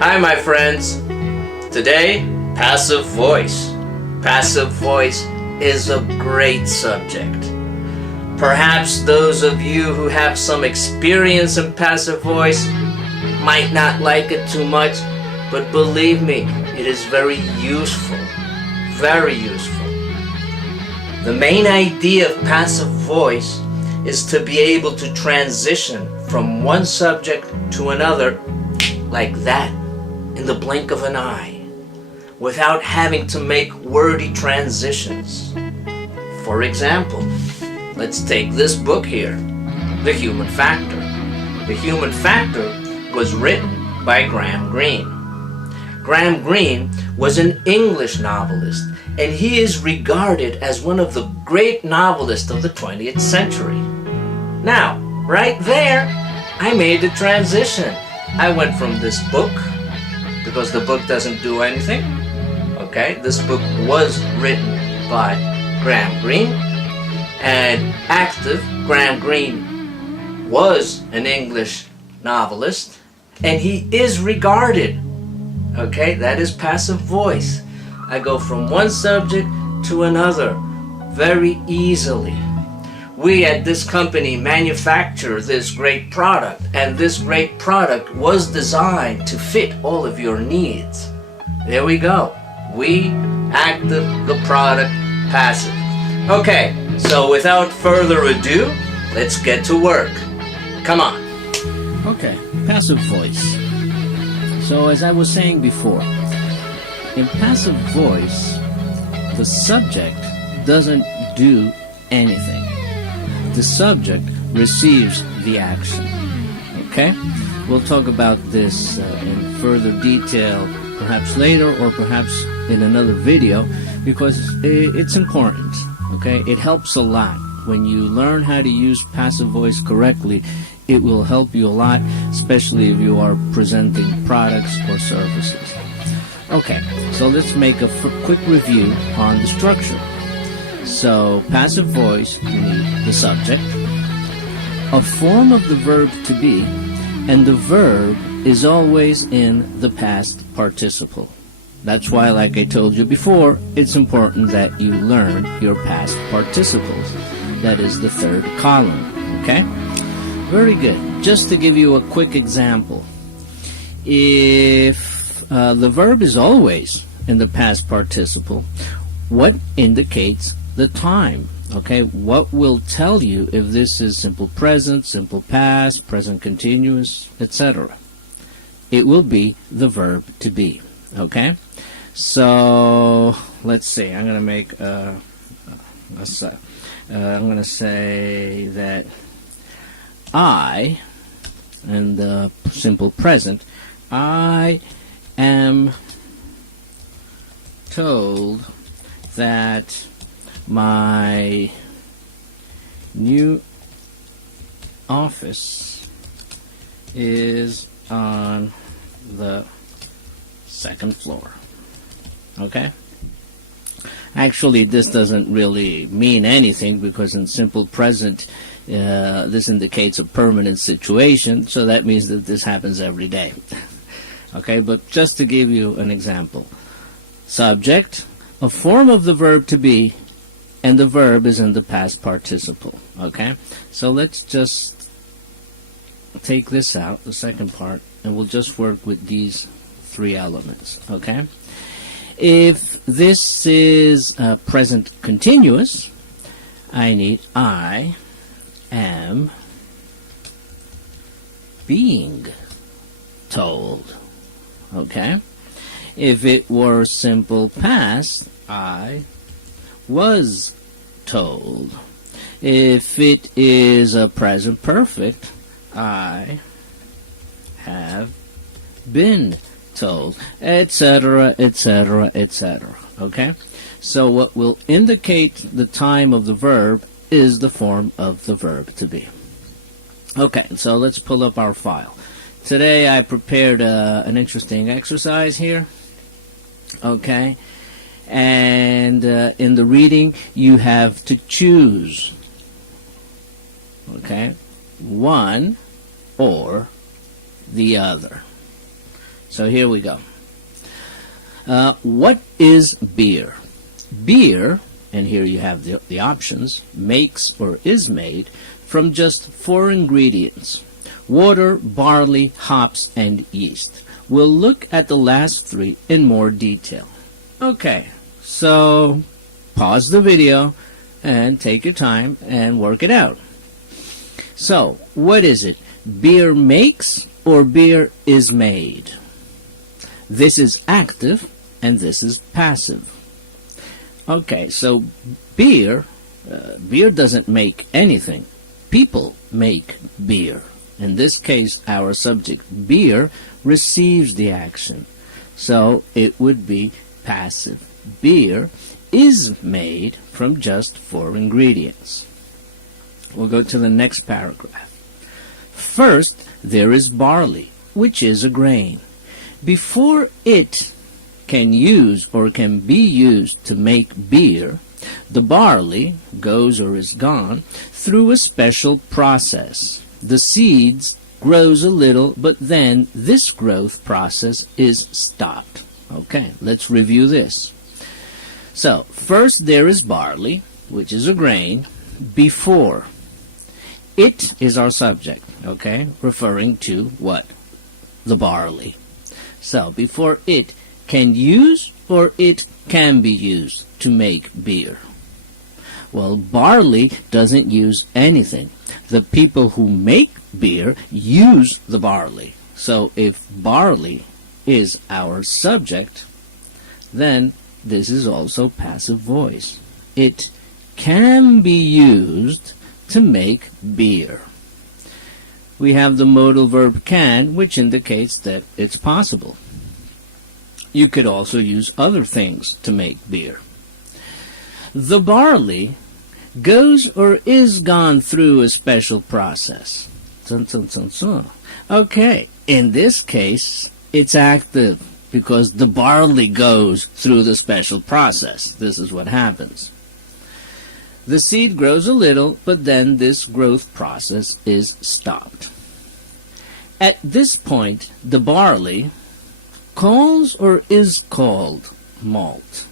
Hi, my friends. Today, passive voice. Passive voice is a great subject. Perhaps those of you who have some experience in passive voice might not like it too much, but believe me, it is very useful. Very useful. The main idea of passive voice is to be able to transition from one subject to another like that, in the blink of an eye, without having to make wordy transitions. For example, let's take this book here, The Human Factor. The Human Factor was written by Graham Greene. Graham Greene was an English novelist, and he is regarded as one of the great novelists of the 20th century. Now, right there, I made the transition. I went from this book, because the book doesn't do anything. Okay, this book was written by Graham Greene, and active Graham Greene was an English novelist, and he is regarded. Okay, that is passive voice. I go from one subject to another very easily. We at this company manufacture this great product, and this great product was designed to fit all of your needs. There we go. We, active, the product, passive. Okay, so without further ado, let's get to work. Come on. Okay, passive voice. So as I was saying before, in passive voice, the subject doesn't do anything. The subject receives the action. Okay? We'll talk about this in further detail perhaps later or perhaps in another video because it's important. Okay? It helps a lot. When you learn how to use passive voice correctly, it will help you a lot, especially if you are presenting products or services. Okay, so let's make a quick review on the structure. So, passive voice, you need the subject, a form of the verb to be, and the verb is always in the past participle. That's why, like I told you before, it's important that you learn your past participles. That is the third column, okay? Very good. Just to give you a quick example, if the verb is always in the past participle, what indicates the time? Okay, what will tell you if this is simple present, simple past, present continuous, etc.? It will be the verb to be. Okay, so let's see. I'm going to make I'm going to say that I, in the simple present, I am told that my new office is on the second floor. Okay? Actually, this doesn't really mean anything because in simple present, this indicates a permanent situation, so that means that this happens every day. Okay, but just to give you an example. Subject, a form of the verb to be, and the verb is in the past participle. Okay, so let's just take this out, the second part, and we'll just work with these three elements. Okay, if this is present continuous, I need I am being told. Okay, if it were simple past, I was told. If it is a present perfect, I have been told, etc., etc., etc. Okay? So what will indicate the time of the verb is the form of the verb to be. Okay, so let's pull up our file. Today I prepared an interesting exercise here. Okay? And in the reading, you have to choose. Okay? One or the other. So here we go. What is beer? Beer, and here you have the options, makes or is made from just 4 ingredients: water, barley, hops, and yeast. We'll look at the last 3 in more detail. Okay, so pause the video and take your time and work it out. So, what is it? Beer makes or beer is made? This is active and this is passive. Okay, so beer doesn't make anything. People make beer. In this case, our subject, beer, receives the action. So it would be passive. Beer is made from just 4 ingredients. We'll go to the next paragraph. First, there is barley, which is a grain. Before it can use or can be used to make beer, the barley goes or is gone through a special process. The seeds grows a little, but then this growth process is stopped. Okay, let's review this. So, first there is barley, which is a grain, before. It is our subject, okay, referring to what? The barley. So, before it can use or it can be used to make beer. Well, barley doesn't use anything. The people who make beer use the barley. So if barley is our subject, then this is also passive voice. It can be used to make beer. We have the modal verb can, which indicates that it's possible. You could also use other things to make beer. The barley goes or is gone through a special process. Okay, in this case, it's active because the barley goes through the special process. This is what happens. The seed grows a little, but then this growth process is stopped. At this point, the barley calls or is called malt.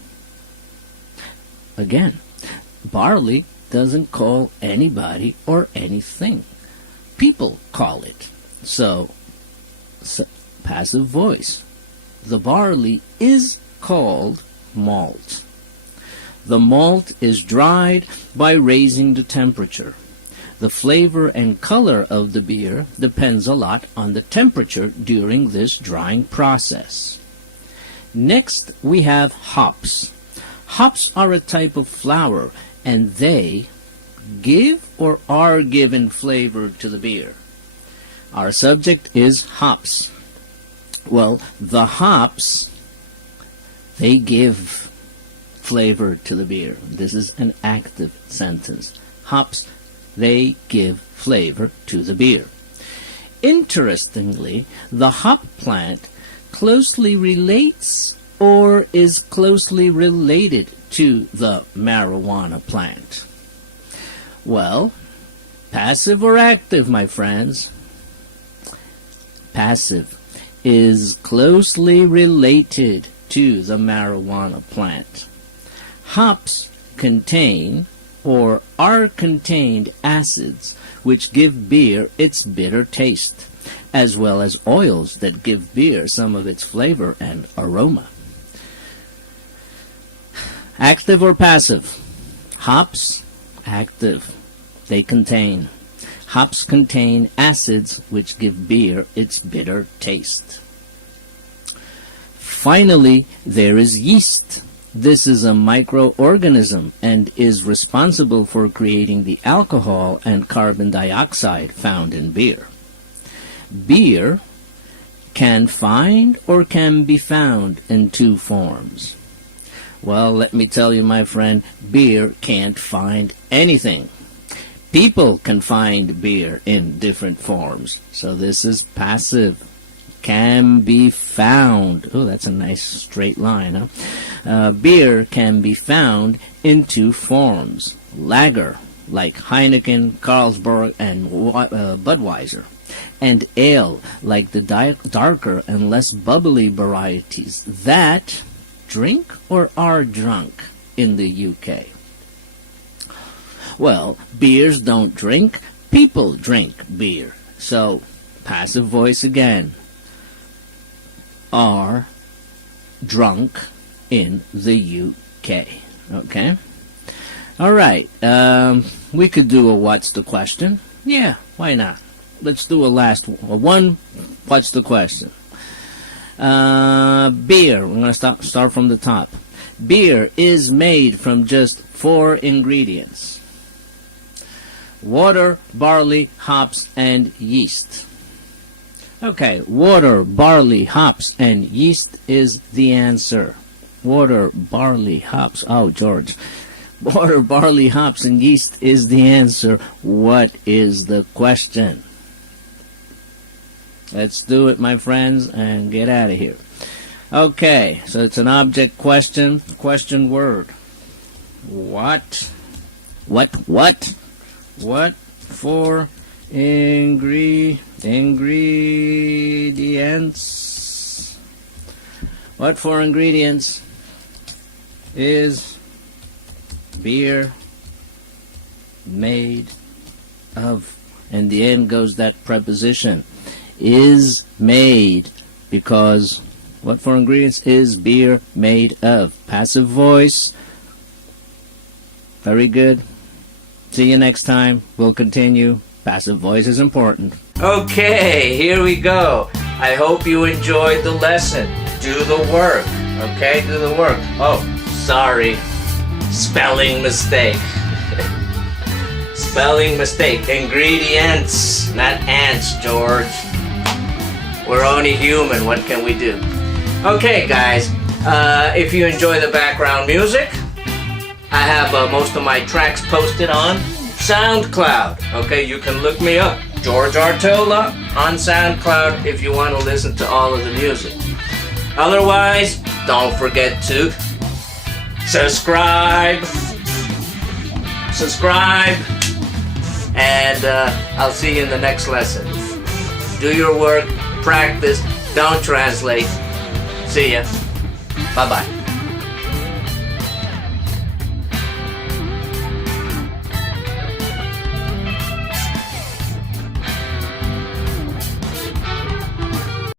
Again, barley doesn't call anybody or anything. People call it. So passive voice. The barley is called malt. The malt is dried by raising the temperature. The flavor and color of the beer depends a lot on the temperature during this drying process. Next, we have hops. Hops are a type of flower, and they give or are given flavor to the beer. Our subject is hops. Well, the hops, they give flavor to the beer. This is an active sentence. Hops, they give flavor to the beer. Interestingly, the hop plant closely relates or is closely related to the marijuana plant. Well, passive or active, my friends? Passive is closely related to the marijuana plant. Hops contain or are contained acids which give beer its bitter taste, as well as oils that give beer some of its flavor and aroma. Active or passive? Hops, active. They contain. Hops contain acids which give beer its bitter taste. Finally, there is yeast. This is a microorganism and is responsible for creating the alcohol and carbon dioxide found in beer. Beer can find or can be found in 2 forms. Well, let me tell you, my friend, beer can't find anything. People can find beer in different forms. So this is passive. Can be found. Oh, that's a nice straight line, huh? Beer can be found in 2 forms. Lager, like Heineken, Carlsberg, and Budweiser. and ale, like the darker and less bubbly varieties that drink or are drunk in the UK? Well, beers don't drink, people drink beer. So, passive voice again. Are drunk in the UK. Okay? Alright, we could do a what's the question? Yeah, why not? Let's do a one what's the question? Beer, we're going to start from the top. Beer is made from just 4 ingredients: water, barley, hops, and yeast. Okay, water, barley, hops, and yeast is the answer. Water, barley, hops. Oh, George. Water, barley, hops, and yeast is the answer. What is the question? Let's do it, my friends, and get out of here. Okay, so it's an object question. Question word. What? What for ingredients? What for ingredients is beer made of? And the end goes that preposition. Is made, because what for ingredients is beer made of? Passive voice. Very good. See you next time. We'll continue. Passive voice is important. Okay, here we go. I hope you enjoyed the lesson. Do the work. Okay, do the work. Oh, sorry. Spelling mistake. Spelling mistake. Ingredients, not ants, George. We're only human. What can we do? Okay, guys. If you enjoy the background music, I have most of my tracks posted on SoundCloud. Okay, you can look me up, George Artola, on SoundCloud if you want to listen to all of the music. Otherwise, don't forget to subscribe, and I'll see you in the next lesson. Do your work, practice, don't translate. See ya. Bye-bye.